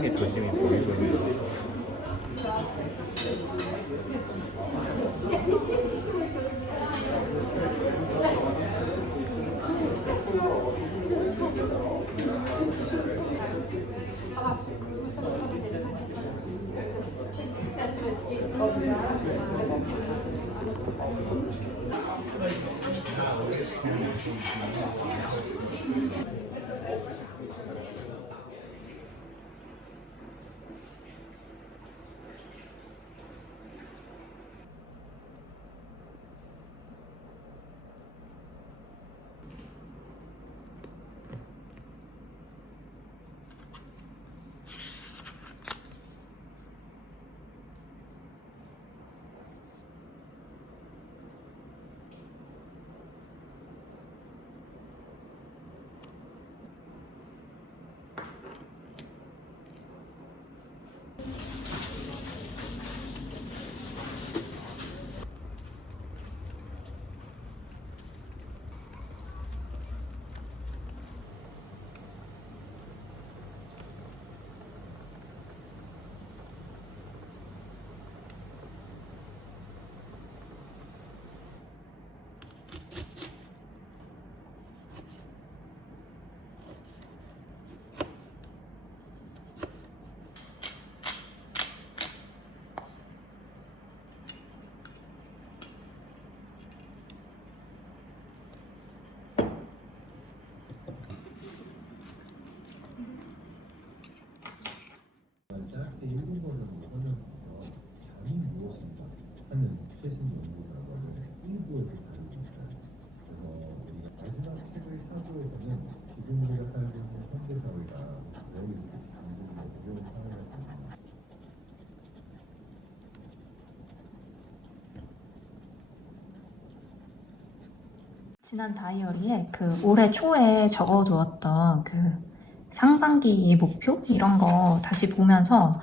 크게 조심히 보이고 있는. 일본어를 하면서 답이 무엇인가 하는 최신 연구 결과를 일부에서 다루고 있어요. 그래서 우리가 마지막 책의 사조에서는 지금 우리가 살고 있는 현대 사회가 왜 이렇게 잠들고 어려운 사회가 되는가. 지난 다이어리에 그 올해 초에 적어두었던 그 상반기 목표 이런 거 다시 보면서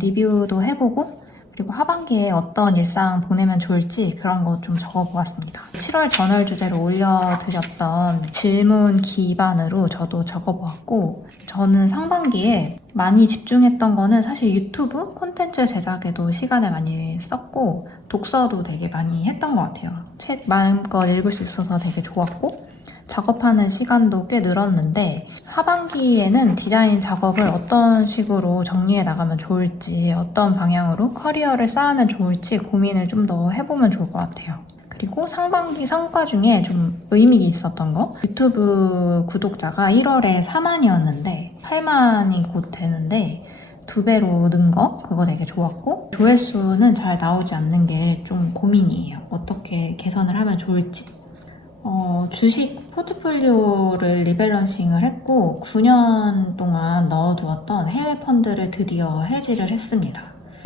리뷰도 해보고 그리고 하반기에 어떤 일상 보내면 좋을지 그런 거 좀 적어보았습니다. 7월 저널 주제로 올려드렸던 질문 기반으로 저도 적어보았고 저는 상반기에 많이 집중했던 거는 사실 유튜브 콘텐츠 제작에도 시간을 많이 썼고 독서도 되게 많이 했던 것 같아요. 책 마음껏 읽을 수 있어서 되게 좋았고 작업하는 시간도 꽤 늘었는데 하반기에는 디자인 작업을 어떤 식으로 정리해 나가면 좋을지 어떤 방향으로 커리어를 쌓으면 좋을지 고민을 좀 더 해보면 좋을 것 같아요. 그리고 상반기 성과 중에 좀 의미 있었던 거 유튜브 구독자가 1월에 4만이었는데 8만이 곧 되는데 2배로 는 거 그거 되게 좋았고 조회수는 잘 나오지 않는 게 좀 고민이에요. 어떻게 개선을 하면 좋을지. 주식 포트폴리오를 리밸런싱을 했고 9년 동안 넣어두었던 해외 펀드를 드디어 해지를 했습니다.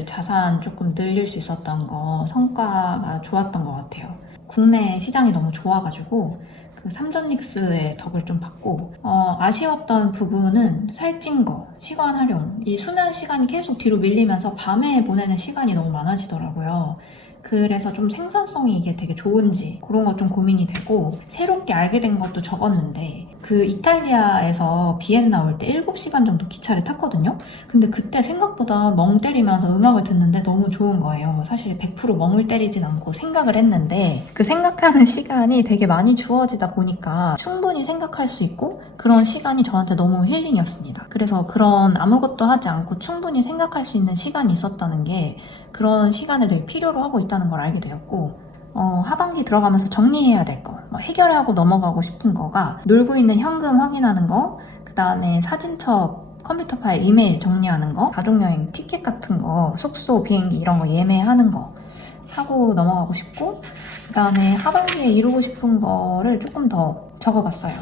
자산 조금 늘릴 수 있었던 거 성과가 좋았던 것 같아요. 국내 시장이 너무 좋아가지고 그 삼전닉스의 덕을 좀 받고 아쉬웠던 부분은 살찐 거, 시간 활용 이 수면 시간이 계속 뒤로 밀리면서 밤에 보내는 시간이 너무 많아지더라고요. 그래서 좀 생산성이 이게 되게 좋은지 그런 거 좀 고민이 되고 새롭게 알게 된 것도 적었는데 그 이탈리아에서 비엔나 올 때 7시간 정도 기차를 탔거든요. 근데 그때 생각보다 멍 때리면서 음악을 듣는데 너무 좋은 거예요. 사실 100% 멍을 때리진 않고 생각을 했는데 그 생각하는 시간이 되게 많이 주어지다 보니까 충분히 생각할 수 있고 그런 시간이 저한테 너무 힐링이었습니다. 그래서 그런 아무것도 하지 않고 충분히 생각할 수 있는 시간이 있었다는 게 그런 시간을 되게 필요로 하고 있다는 걸 알게 되었고 하반기 들어가면서 정리해야 될 거, 해결하고 넘어가고 싶은 거가 놀고 있는 현금 확인하는 거, 그 다음에 사진첩, 컴퓨터 파일, 이메일 정리하는 거, 가족여행 티켓 같은 거, 숙소, 비행기 이런 거 예매하는 거 하고 넘어가고 싶고 그 다음에 하반기에 이루고 싶은 거를 조금 더 적어봤어요.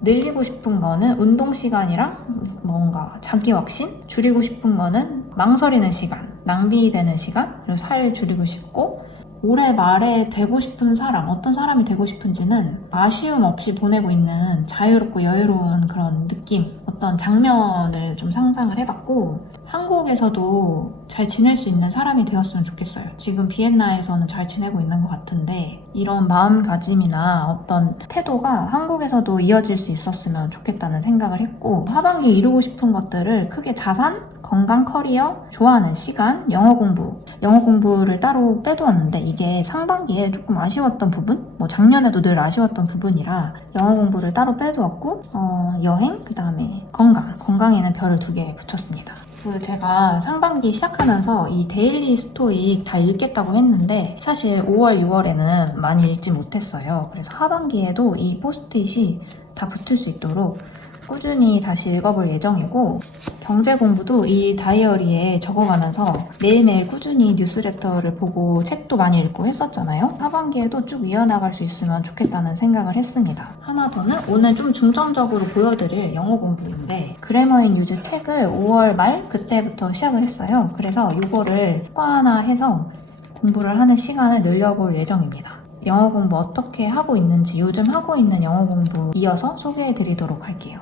늘리고 싶은 거는 운동 시간이랑 뭔가 자기 확신, 줄이고 싶은 거는 망설이는 시간, 낭비되는 시간, 그리고 살 줄이고 싶고 올해 말에 되고 싶은 사람, 어떤 사람이 되고 싶은지는 아쉬움 없이 보내고 있는 자유롭고 여유로운 그런 느낌, 어떤 장면을 좀 상상을 해봤고 한국에서도 잘 지낼 수 있는 사람이 되었으면 좋겠어요. 지금 비엔나에서는 잘 지내고 있는 것 같은데 이런 마음가짐이나 어떤 태도가 한국에서도 이어질 수 있었으면 좋겠다는 생각을 했고 하반기에 이루고 싶은 것들을 크게 자산, 건강, 커리어, 좋아하는 시간, 영어 공부를 따로 빼두었는데 이게 상반기에 조금 아쉬웠던 부분? 작년에도 늘 아쉬웠던 부분이라 영어 공부를 따로 빼두었고 여행, 그 다음에 건강에는 별을 2개 붙였습니다. 제가 상반기 시작하면서 이 데일리 스토익 다 읽겠다고 했는데 사실 5월, 6월에는 많이 읽지 못했어요. 그래서 하반기에도 이 포스트잇이 다 붙을 수 있도록 꾸준히 다시 읽어볼 예정이고 경제 공부도 이 다이어리에 적어가면서 매일매일 꾸준히 뉴스레터를 보고 책도 많이 읽고 했었잖아요. 하반기에도 쭉 이어나갈 수 있으면 좋겠다는 생각을 했습니다. 하나 더는 오늘 좀 중점적으로 보여드릴 영어 공부인데 그래머 인 유즈 책을 5월 말 그때부터 시작을 했어요. 그래서 이거를 습관화해서 공부를 하는 시간을 늘려볼 예정입니다. 영어 공부 어떻게 하고 있는지 요즘 하고 있는 영어 공부 이어서 소개해드리도록 할게요.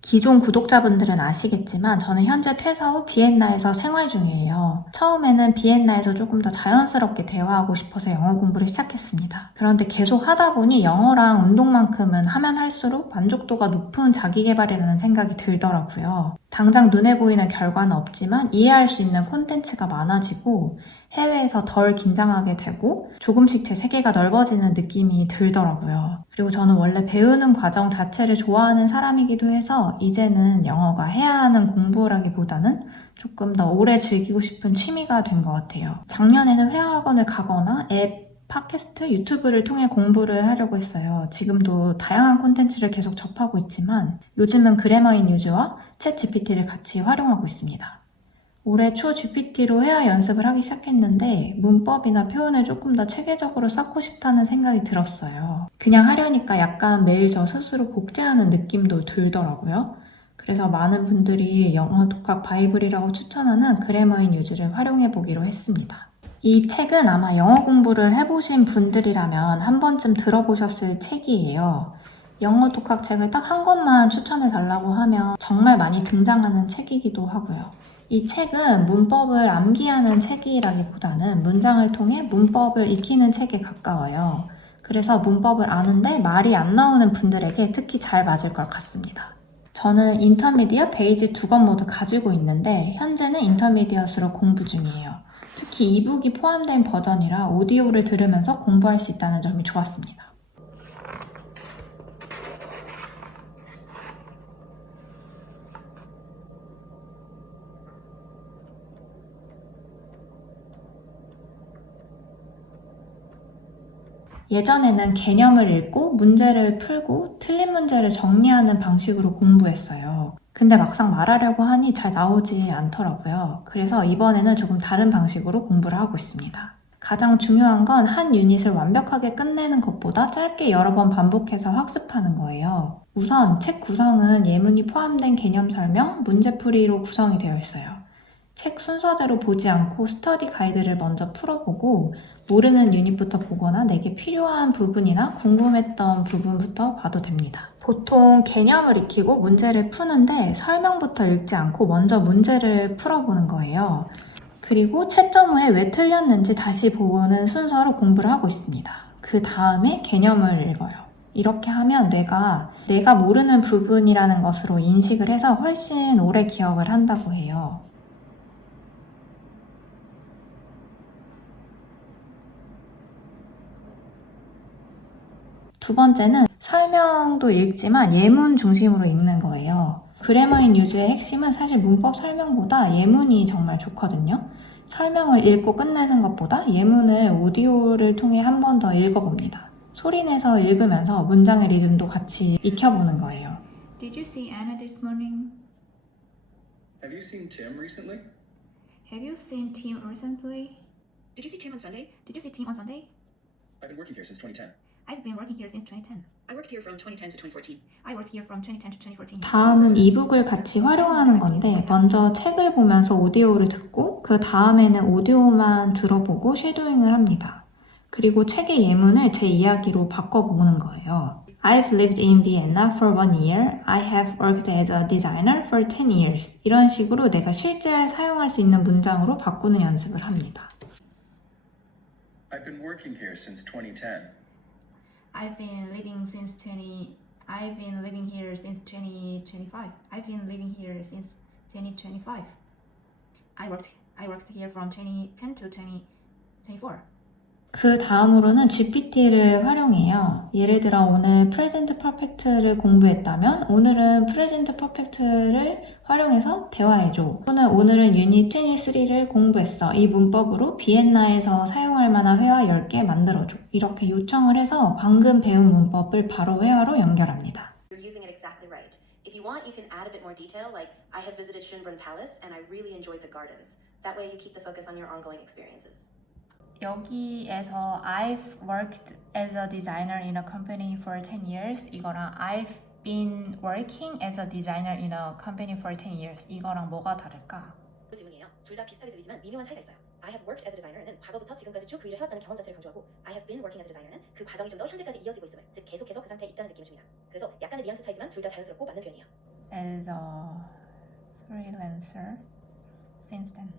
기존 구독자분들은 아시겠지만 저는 현재 퇴사 후 비엔나에서 생활 중이에요. 처음에는 비엔나에서 조금 더 자연스럽게 대화하고 싶어서 영어 공부를 시작했습니다. 그런데 계속 하다 보니 영어랑 운동만큼은 하면 할수록 만족도가 높은 자기계발이라는 생각이 들더라고요. 당장 눈에 보이는 결과는 없지만 이해할 수 있는 콘텐츠가 많아지고 해외에서 덜 긴장하게 되고 조금씩 제 세계가 넓어지는 느낌이 들더라고요. 그리고 저는 원래 배우는 과정 자체를 좋아하는 사람이기도 해서 이제는 영어가 해야 하는 공부라기보다는 조금 더 오래 즐기고 싶은 취미가 된 것 같아요. 작년에는 회화학원을 가거나 앱, 팟캐스트, 유튜브를 통해 공부를 하려고 했어요. 지금도 다양한 콘텐츠를 계속 접하고 있지만 요즘은 그래머 인 유즈와 챗 GPT를 같이 활용하고 있습니다. 올해 초 GPT로 회화 연습을 하기 시작했는데 문법이나 표현을 조금 더 체계적으로 쌓고 싶다는 생각이 들었어요. 그냥 하려니까 약간 매일 저 스스로 복제하는 느낌도 들더라고요. 그래서 많은 분들이 영어 독학 바이블이라고 추천하는 그래머 인 유즈를 활용해보기로 했습니다. 이 책은 아마 영어 공부를 해보신 분들이라면 한 번쯤 들어보셨을 책이에요. 영어 독학 책을 딱 한 권만 추천해달라고 하면 정말 많이 등장하는 책이기도 하고요. 이 책은 문법을 암기하는 책이라기보다는 문장을 통해 문법을 익히는 책에 가까워요. 그래서 문법을 아는데 말이 안 나오는 분들에게 특히 잘 맞을 것 같습니다. 저는 인터미디엇, 베이직 2권 모두 가지고 있는데 현재는 인터미디엇으로 공부 중이에요. 특히 이북이 포함된 버전이라 오디오를 들으면서 공부할 수 있다는 점이 좋았습니다. 예전에는 개념을 읽고 문제를 풀고 틀린 문제를 정리하는 방식으로 공부했어요. 근데 막상 말하려고 하니 잘 나오지 않더라고요. 그래서 이번에는 조금 다른 방식으로 공부를 하고 있습니다. 가장 중요한 건 한 유닛을 완벽하게 끝내는 것보다 짧게 여러 번 반복해서 학습하는 거예요. 우선 책 구성은 예문이 포함된 개념 설명, 문제풀이로 구성이 되어 있어요. 책 순서대로 보지 않고 스터디 가이드를 먼저 풀어보고 모르는 유닛부터 보거나 내게 필요한 부분이나 궁금했던 부분부터 봐도 됩니다. 보통 개념을 익히고 문제를 푸는데 설명부터 읽지 않고 먼저 문제를 풀어보는 거예요. 그리고 채점 후에 왜 틀렸는지 다시 보는 순서로 공부를 하고 있습니다. 그 다음에 개념을 읽어요. 이렇게 하면 뇌가 내가 모르는 부분이라는 것으로 인식을 해서 훨씬 오래 기억을 한다고 해요. 두 번째는 설명도 읽지만 예문 중심으로 읽는 거예요. 그래머 인 유즈의 핵심은 사실 문법 설명보다 예문이 정말 좋거든요. 설명을 읽고 끝내는 것보다 예문을 오디오를 통해 한 번 더 읽어봅니다. 소리내서 읽으면서 문장의 리듬도 같이 익혀보는 거예요. Did you see Anna this morning? Have you seen Tim recently? Have you seen Tim recently? Did you see Tim on Sunday? Did you see Tim on Sunday? I've been working here since 2010. I've been working here since 2010. I worked here from 2010 to 2014. I worked here from 2010 to 2014. 다음은 이북을 같이 활용하는 건데 먼저 책을 보면서 오디오를 듣고 그 다음에는 오디오만 들어보고 쉐도잉을 합니다. 그리고 책의 예문을 제 이야기로 바꿔보는 거예요. I've lived in Vienna for 1 year. I have worked as a designer for 10 years. 이런 식으로 내가 실제 사용할 수 있는 문장으로 바꾸는 연습을 합니다. I've been working here since 2010. I've been living here since 2025. I've been living here since 2025. I worked here from 2010 to 2024. 그 다음으로는 GPT를 활용해요. 예를 들어 오늘 Present Perfect를 공부했다면 오늘은 Present Perfect를 활용해서 대화해줘. 또는 오늘은 Unit 23를 공부했어. 이 문법으로 비엔나에서 사용할 만한 회화 10개 만들어줘. 이렇게 요청을 해서 방금 배운 문법을 바로 회화로 연결합니다. You're using it exactly right. If you want, you can add a bit more detail, like, I have visited Schönbrunn Palace and I really enjoyed the gardens. That way you keep the focus on your ongoing experiences. 여기에서 I've worked as a designer in a company for 10 years 이거랑 I've been working as a designer in a company for 10 years 이거랑 뭐가 다를까? 그 질문이에요. 둘 다 비슷하게 들리지만 미묘한 차이가 있어요. I have worked as a designer는 과거부터 지금까지 쭉 그 일을 해왔다는 경험 자체를 강조하고 I have been working as a designer는 그 과정이 좀 더 현재까지 이어지고 있음을, 즉 계속해서 그 상태에 있다는 느낌을 줍니다. 그래서 약간의 뉘앙스 차이지만 둘 다 자연스럽고 맞는 표현이에요. As a freelancer since then.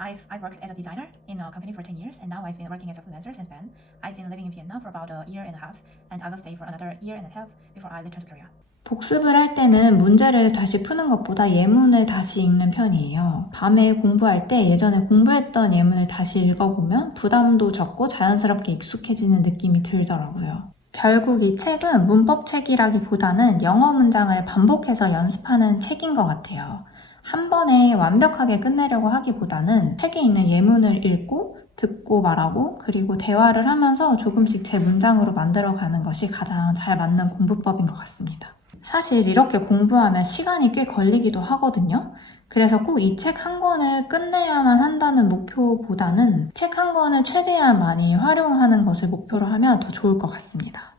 I've worked as a designer in a company for 10 years and now I've been working as a freelancer since then. I've been living in Vienna for about a year and a half and I will stay for another year and a half before I return to Korea. 복습을 할 때는 문제를 다시 푸는 것보다 예문을 다시 읽는 편이에요. 밤에 공부할 때 예전에 공부했던 예문을 다시 읽어보면 부담도 적고 자연스럽게 익숙해지는 느낌이 들더라고요. 결국 이 책은 문법책이라기보다는 영어 문장을 반복해서 연습하는 책인 것 같아요. 한 번에 완벽하게 끝내려고 하기보다는 책에 있는 예문을 읽고 듣고 말하고 그리고 대화를 하면서 조금씩 제 문장으로 만들어가는 것이 가장 잘 맞는 공부법인 것 같습니다. 사실 이렇게 공부하면 시간이 꽤 걸리기도 하거든요. 그래서 꼭 이 책 한 권을 끝내야만 한다는 목표보다는 책 한 권을 최대한 많이 활용하는 것을 목표로 하면 더 좋을 것 같습니다.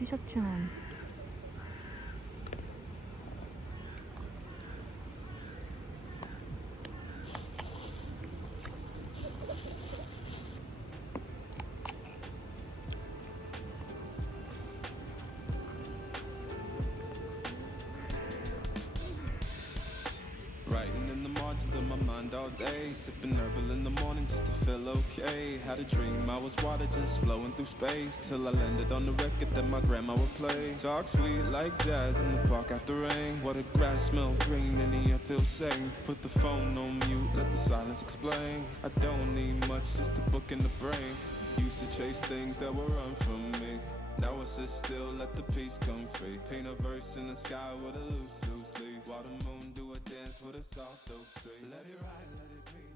티셔츠는 Writing in the margins of my mind all day. Sipping herbal in the morning just to feel okay. Had a dream I was water just flowing through space. Till I landed on the record that my grandma would play. Talk sweet like jazz in the park after rain. What the grass smell green and the air feels sane. Put the phone on mute, let the silence explain. I don't need much, just a book in the brain. Used to chase things that were run from me. Now I sit still, let the peace come free. Paint a verse in the sky with a loose leaf. While the moon do a dance with a soft oak tree. Let it ride, let it be.